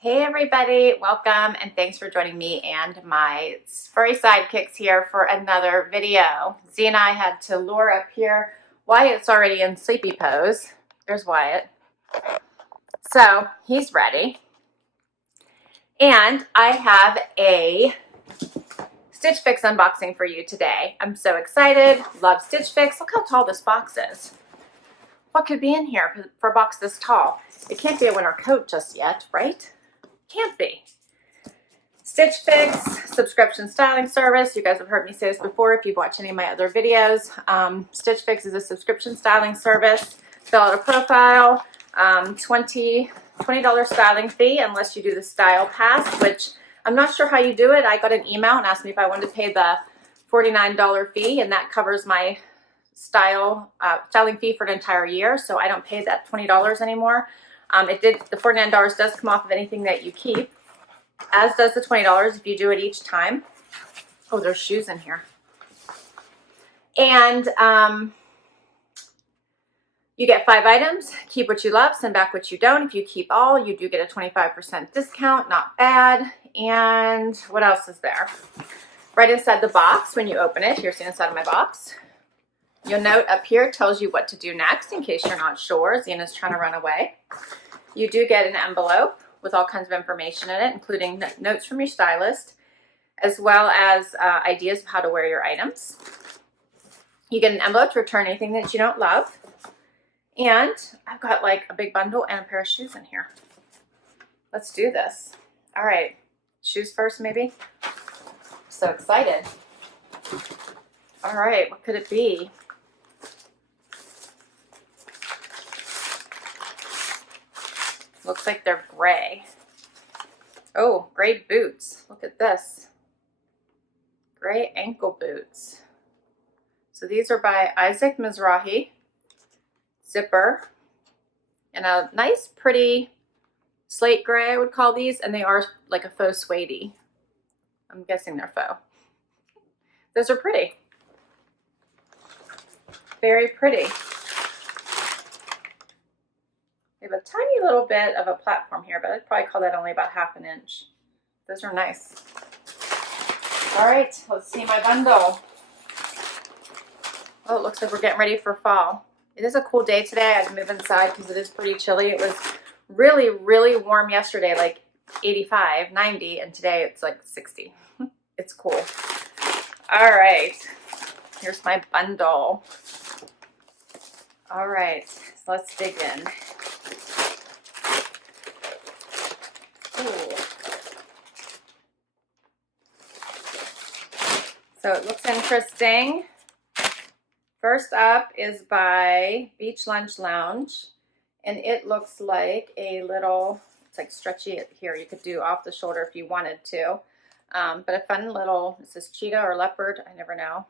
Hey everybody, welcome and thanks for joining me and my furry sidekicks here for another video. Z and I had to lure up here. Wyatt's already in sleepy pose. There's Wyatt. So he's ready. And I have a Stitch Fix unboxing for you today. I'm so excited. Love Stitch Fix. Look how tall this box is. What could be in here for a box this tall? It can't be a winter coat just yet, right? Can't be. Stitch Fix, subscription styling service. You guys have heard me say this before if you've watched any of my other videos. Stitch Fix is a subscription styling service. Fill out a profile, $20 styling fee unless you do the Style Pass, which I'm not sure how you do it. I got an email and asked me if I wanted to pay the $49 fee, and that covers my styling fee for an entire year, so I don't pay that $20 anymore. The $49 does come off of anything that you keep, as does the $20 if you do it each time. Oh, there's shoes in here. And you get 5 items. Keep what you love, send back what you don't. If you keep all, you do get a 25% discount. Not bad. And what else is there? Right inside the box, when you open it, here's the inside of my box. Your note up here tells you what to do next in case you're not sure. Zena's trying to run away. You do get an envelope with all kinds of information in it, including notes from your stylist, as well as ideas of how to wear your items. You get an envelope to return anything that you don't love. And I've got like a big bundle and a pair of shoes in here. Let's do this. All right, shoes first maybe. So excited. All right, what could it be? Looks like they're gray. Oh, gray boots. Look at this. Gray ankle boots. So these are by Mizrahi. Zipper. And a nice, pretty slate gray, I would call these. And they are like a faux suede. I'm guessing they're faux. Those are pretty. Very pretty. They have a tiny little bit of a platform here, but I'd probably call that only about ½ inch. Those are nice. All right, let's see my bundle. Oh, it looks like we're getting ready for fall. It is a cool day today. I had to move inside because it is pretty chilly. It was really, really warm yesterday, like 85, 90, and today it's like 60. It's cool. All right, here's my bundle. All right, so let's dig in. Ooh. So it looks interesting. First up is by Beach Lunch Lounge, and it looks like a little, it's like stretchy here. You could do off the shoulder if you wanted to, but a fun little, it says cheetah or leopard, I never know.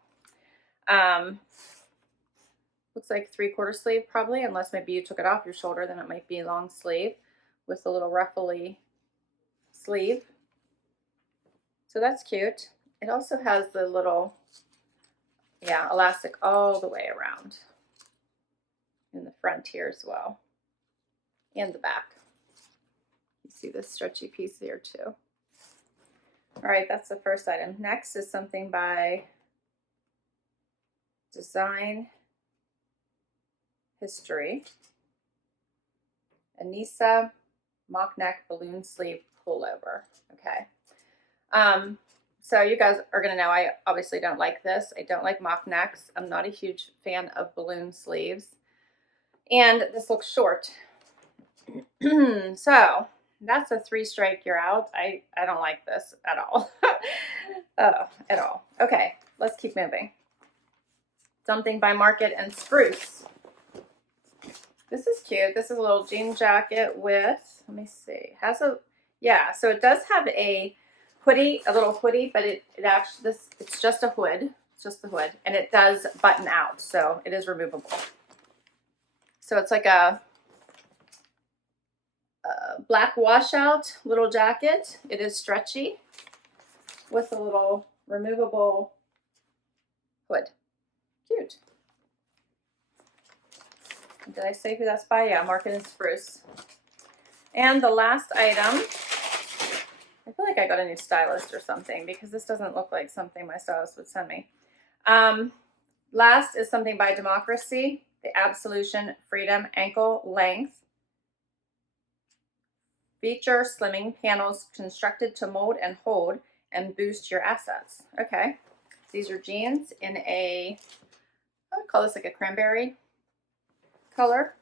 Looks like 3/4 sleeve probably, unless maybe you took it off your shoulder, then it might be long sleeve with a little ruffly sleeve. So that's cute. It also has the little, elastic all the way around in the front here as well, and the back. You see this stretchy piece here too. All right, that's the first item. Next is something by Design History. Enissa Mockneck balloon sleeve pullover. Okay. So you guys are going to know I obviously don't like this. I don't like mock necks. I'm not a huge fan of balloon sleeves. And this looks short. So that's a 3-strike, you're out. I don't like this at all. At all. Okay, let's keep moving. Something by Market and Spruce. This is cute. This is a little jean jacket with, let me see, has a, so it does have a hoodie, a little hoodie, but it actually, it's just a hood. It's just the hood, and it does button out, so it is removable. So it's like a black washout little jacket. It is stretchy with a little removable hood. Cute. Did I say who that's by? Yeah, Market and Spruce. And the last item I feel like I got a new stylist or something because this doesn't look like something my stylist would send me. Last is something by Democracy, the Absolution Freedom Ankle Length. Feature slimming panels constructed to mold and hold and boost your assets. Okay, these are jeans in a, I would call this like a cranberry color.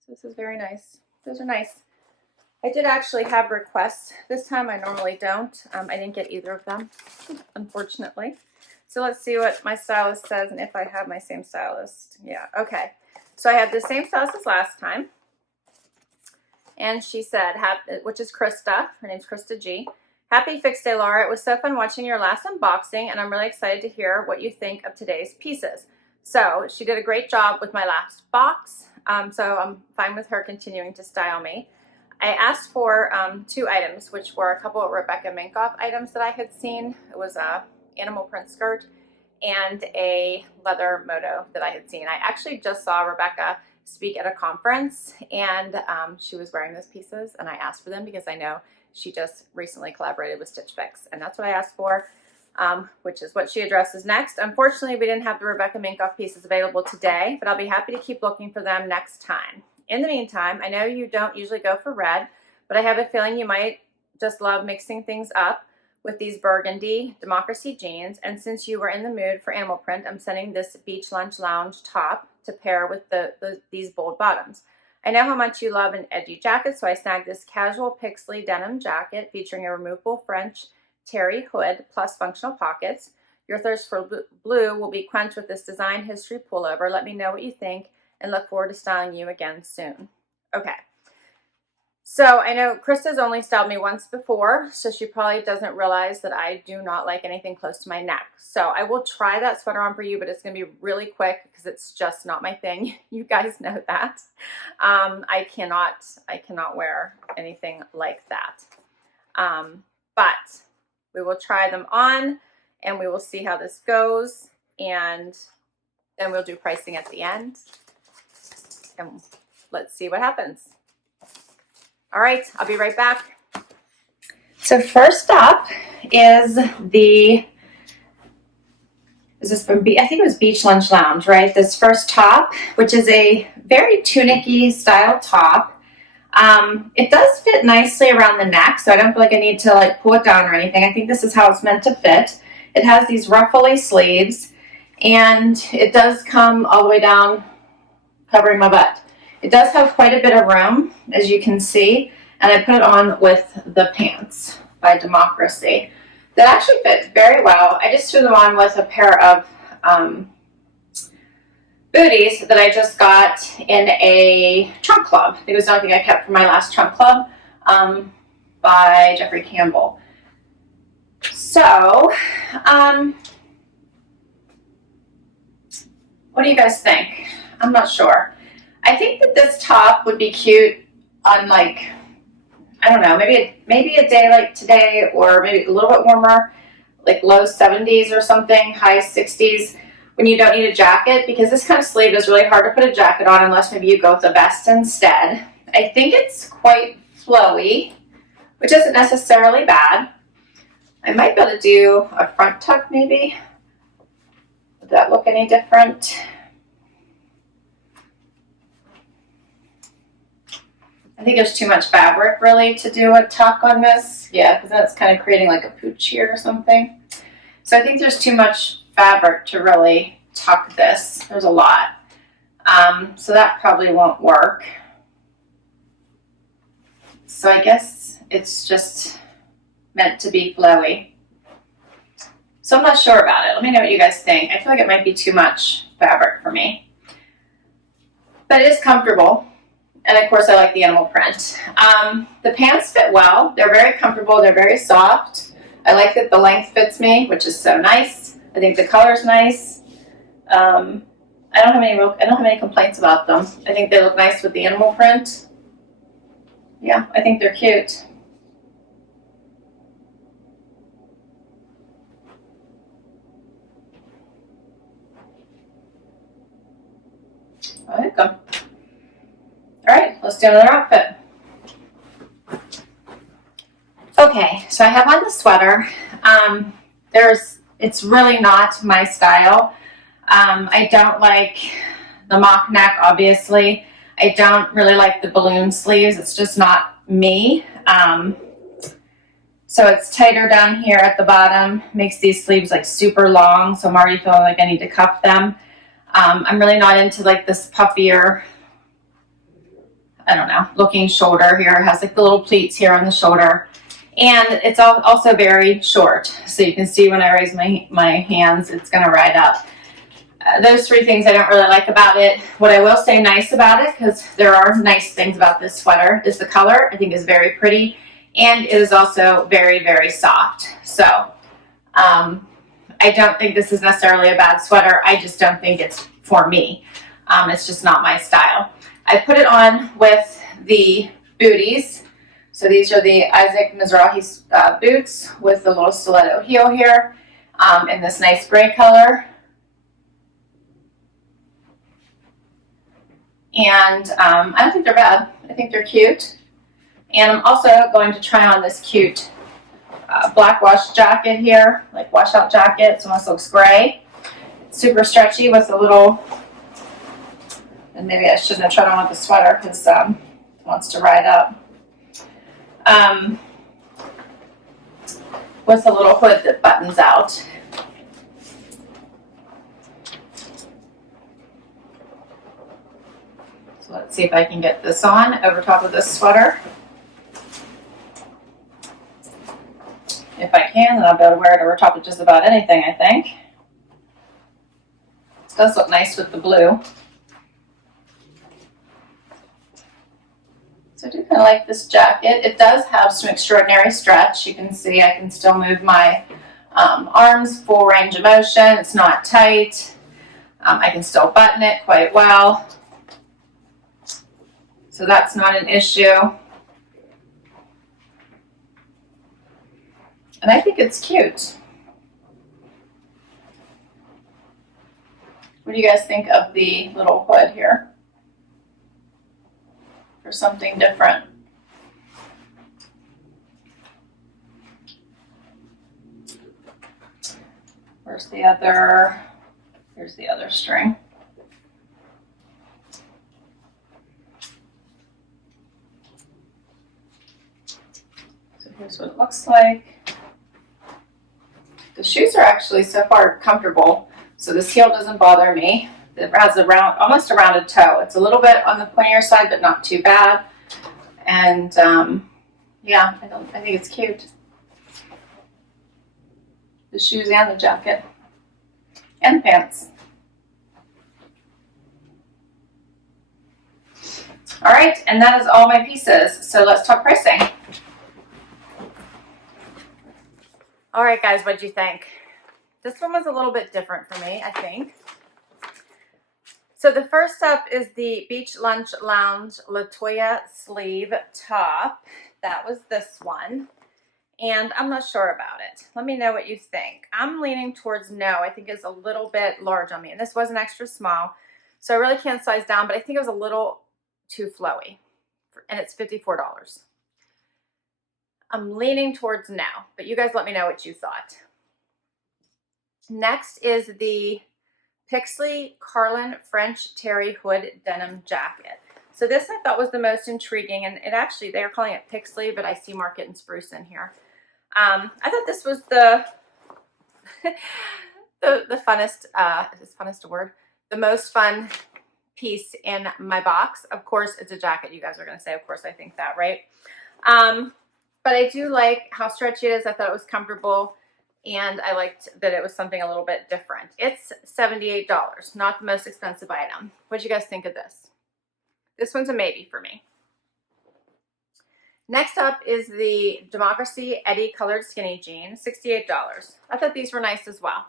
So this is very nice. Those are nice. I did actually have requests this time. I normally don't. I didn't get either of them, unfortunately. So let's see what my stylist says and if I have my same stylist. Yeah, okay. So I have the same stylist as last time. And she said, which is Krista. Her name's Krista G. Happy Fix Day, Laura. It was so fun watching your last unboxing, and I'm really excited to hear what you think of today's pieces. So she did a great job with my last box. So I'm fine with her continuing to style me. I asked for 2 items, which were a couple of Rebecca Minkoff items that I had seen. It was a animal print skirt and a leather moto that I had seen. I actually just saw Rebecca speak at a conference, and she was wearing those pieces, and I asked for them because I know she just recently collaborated with Stitch Fix, and that's what I asked for, which is what she addresses next. Unfortunately, we didn't have the Rebecca Minkoff pieces available today, but I'll be happy to keep looking for them next time. In the meantime, I know you don't usually go for red, but I have a feeling you might just love mixing things up with these burgundy Democracy jeans. And since you were in the mood for animal print, I'm sending this Beach Lunch Lounge top to pair with these bold bottoms. I know how much you love an edgy jacket, so I snagged this casual Pixley denim jacket featuring a removable French terry hood plus functional pockets. Your thirst for blue will be quenched with this design history pullover. Let me know what you think, and look forward to styling you again soon. Okay. So I know Krista's only styled me once before, so she probably doesn't realize that I do not like anything close to my neck. So I will try that sweater on for you, but it's going to be really quick because it's just not my thing. You guys know that. I cannot wear anything like that. But we will try them on, and we will see how this goes, and then we'll do pricing at the end. And let's see what happens. All right, I'll be right back. So first up is this from, I think it was Beach Lunch Lounge, right? This first top, which is a very tunic-y style top. It does fit nicely around the neck, so I don't feel like I need to like pull it down or anything. I think this is how it's meant to fit. It has these ruffly sleeves, and it does come all the way down, covering my butt. It does have quite a bit of room, as you can see, and I put it on with the pants by Democracy. That actually fits very well. I just threw them on with a pair of booties that I just got in a trunk club. I think it was the only thing I kept from my last trunk club by Jeffrey Campbell. So, what do you guys think? I'm not sure. I think that this top would be cute on, like, I don't know, maybe a day like today, or maybe a little bit warmer, like low 70s or something, high 60s, when you don't need a jacket, because this kind of sleeve is really hard to put a jacket on unless maybe you go with a vest instead. I think it's quite flowy, which isn't necessarily bad. I might be able to do a front tuck maybe. Would that look any different? I think there's too much fabric really to do a tuck on this. Yeah, because that's kind of creating like a pooch here or something. So I think there's too much fabric to really tuck this. There's a lot. So that probably won't work. So I guess it's just meant to be flowy. So I'm not sure about it. Let me know what you guys think. I feel like it might be too much fabric for me. But it is comfortable. And of course, I like the animal print. The pants fit well. They're very comfortable. They're very soft. I like that the length fits me, which is so nice. I think the color's nice. I don't have any complaints about them. I think they look nice with the animal print. Yeah, I think they're cute. welcome. All right, let's do another outfit. Okay, so I have on the sweater. It's really not my style. I don't like the mock neck, obviously. I don't really like the balloon sleeves. It's just not me. So it's tighter down here at the bottom, makes these sleeves like super long. So I'm already feeling like I need to cuff them. I'm really not into like this puffier, I don't know, looking shoulder here. It has like the little pleats here on the shoulder. And it's also very short. So you can see when I raise my hands, it's gonna ride up. Those three things I don't really like about it. What I will say nice about it, because there are nice things about this sweater, is the color. I think is very pretty. And it is also very, very soft. So I don't think this is necessarily a bad sweater. I just don't think it's for me. It's just not my style. I put it on with the booties. So these are the Isaac Mizrahi boots with the little stiletto heel here in this nice gray color. And I don't think they're bad. I think they're cute. And I'm also going to try on this cute black wash jacket here, like washout jacket. It almost looks gray. It's super stretchy with a little, and maybe I shouldn't have tried on with the sweater because it wants to ride up. With a little hood that buttons out. So let's see if I can get this on over top of this sweater. If I can, then I'll be able to wear it over top of just about anything, I think. This does look nice with the blue. So I do kind of like this jacket. It does have some extraordinary stretch. You can see I can still move my arms, full range of motion. It's not tight. I can still button it quite well. So that's not an issue. And I think it's cute. What do you guys think of the little hood here? For something different. Where's the other? Here's the other string. So here's what it looks like. The shoes are actually so far comfortable, so this heel doesn't bother me. It has almost a rounded toe. It's a little bit on the pointier side, but not too bad. And yeah, I think it's cute. The shoes and the jacket and the pants. All right, and that is all my pieces. So let's talk pricing. All right, guys, what'd you think? This one was a little bit different for me, I think. So the first up is the Beach Lunch Lounge Latoya sleeve top. That was this one. And I'm not sure about it. Let me know what you think. I'm leaning towards no. I think it's a little bit large on me. And this was an extra small. So I really can't size down, but I think it was a little too flowy. And it's $54. I'm leaning towards no, but you guys let me know what you thought. Next is the Pixley Carlin French Terry Hood denim jacket. So this I thought was the most intriguing, and it actually, they're calling it Pixley, but I see Market and Spruce in here. I thought this was the the funnest, is funnest a word? The most fun piece in my box. Of course, it's a jacket. You guys are going to say, of course, I think that, right? But I do like how stretchy it is. I thought it was comfortable, and I liked that it was something a little bit different. It's $78, not the most expensive item. What do you guys think of this? This one's a maybe for me. Next up is the Democracy Eddie Colored Skinny Jean, $68. I thought these were nice as well.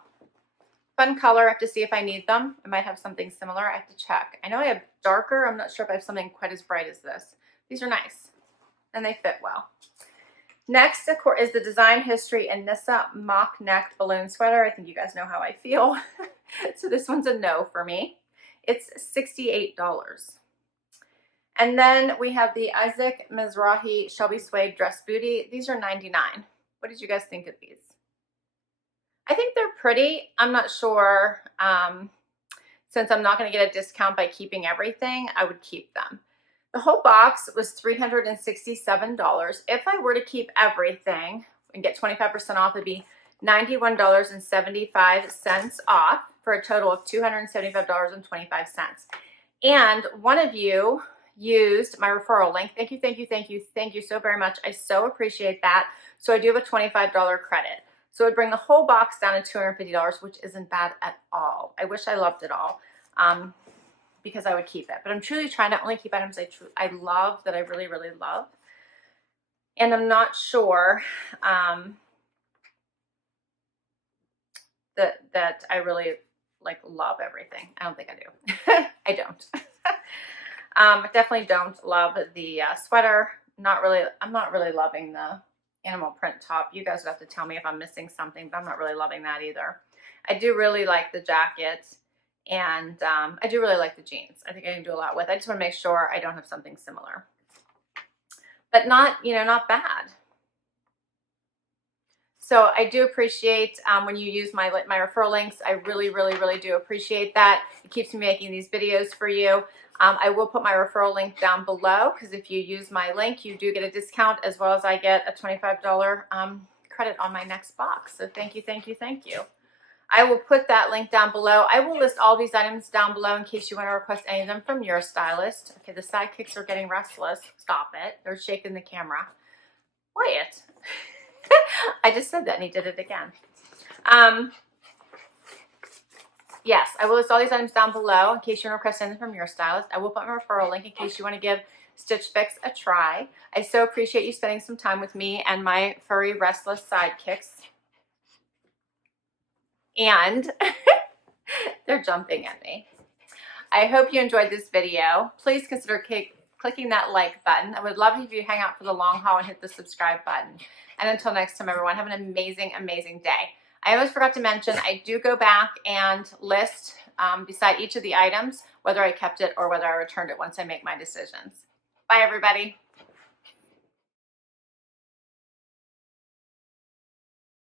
Fun color. I have to see if I need them. I might have something similar. I have to check. I know I have darker. I'm not sure if I have something quite as bright as this. These are nice, and they fit well. Next, of course, is the Design History Enissa Mock Neck Balloon Sweater. I think you guys know how I feel. So this one's a no for me. It's $68. And then we have the Isaac Mizrahi Shelby Suede Dress Bootie. These are $99. What did you guys think of these? I think they're pretty. I'm not sure. Since I'm not going to get a discount by keeping everything, I would keep them. The whole box was $367. If I were to keep everything and get 25% off, it'd be $91.75 off for a total of $275.25. And one of you used my referral link. Thank you, thank you, thank you, thank you so very much. I so appreciate that. So I do have a $25 credit. So it would bring the whole box down to $250, which isn't bad at all. I wish I loved it all because I would keep it. But I'm truly trying to only keep items I love, that I really, really love. And I'm not sure that I really love everything. I don't think I do. I don't. Definitely don't love the sweater. I'm not really loving the animal print top. You guys would have to tell me if I'm missing something, but I'm not really loving that either. I do really like the jacket, and I do really like the jeans. I think I can do a lot with. I just want to make sure I don't have something similar, but not, not bad. So I do appreciate when you use my referral links. I really, really, really do appreciate that. It keeps me making these videos for you. I will put my referral link down below, because if you use my link, you do get a discount, as well as I get a $25 credit on my next box. So thank you, thank you, thank you. I will put that link down below. I will list all these items down below in case you want to request any of them from your stylist. Okay, the sidekicks are getting restless. Stop it. They're shaking the camera. Quiet. I just said that and he did it again. Yes, I will list all these items down below in case you want to request anything from your stylist. I will put my referral link in case you want to give Stitch Fix a try. I so appreciate you spending some time with me and my furry restless sidekicks. And they're jumping at me. I hope you enjoyed this video. Please consider clicking that like button. I would love if you hang out for the long haul and hit the subscribe button. And until next time, everyone, have an amazing, amazing day. I almost forgot to mention, I do go back and list beside each of the items whether I kept it or whether I returned it once I make my decisions. Bye, everybody.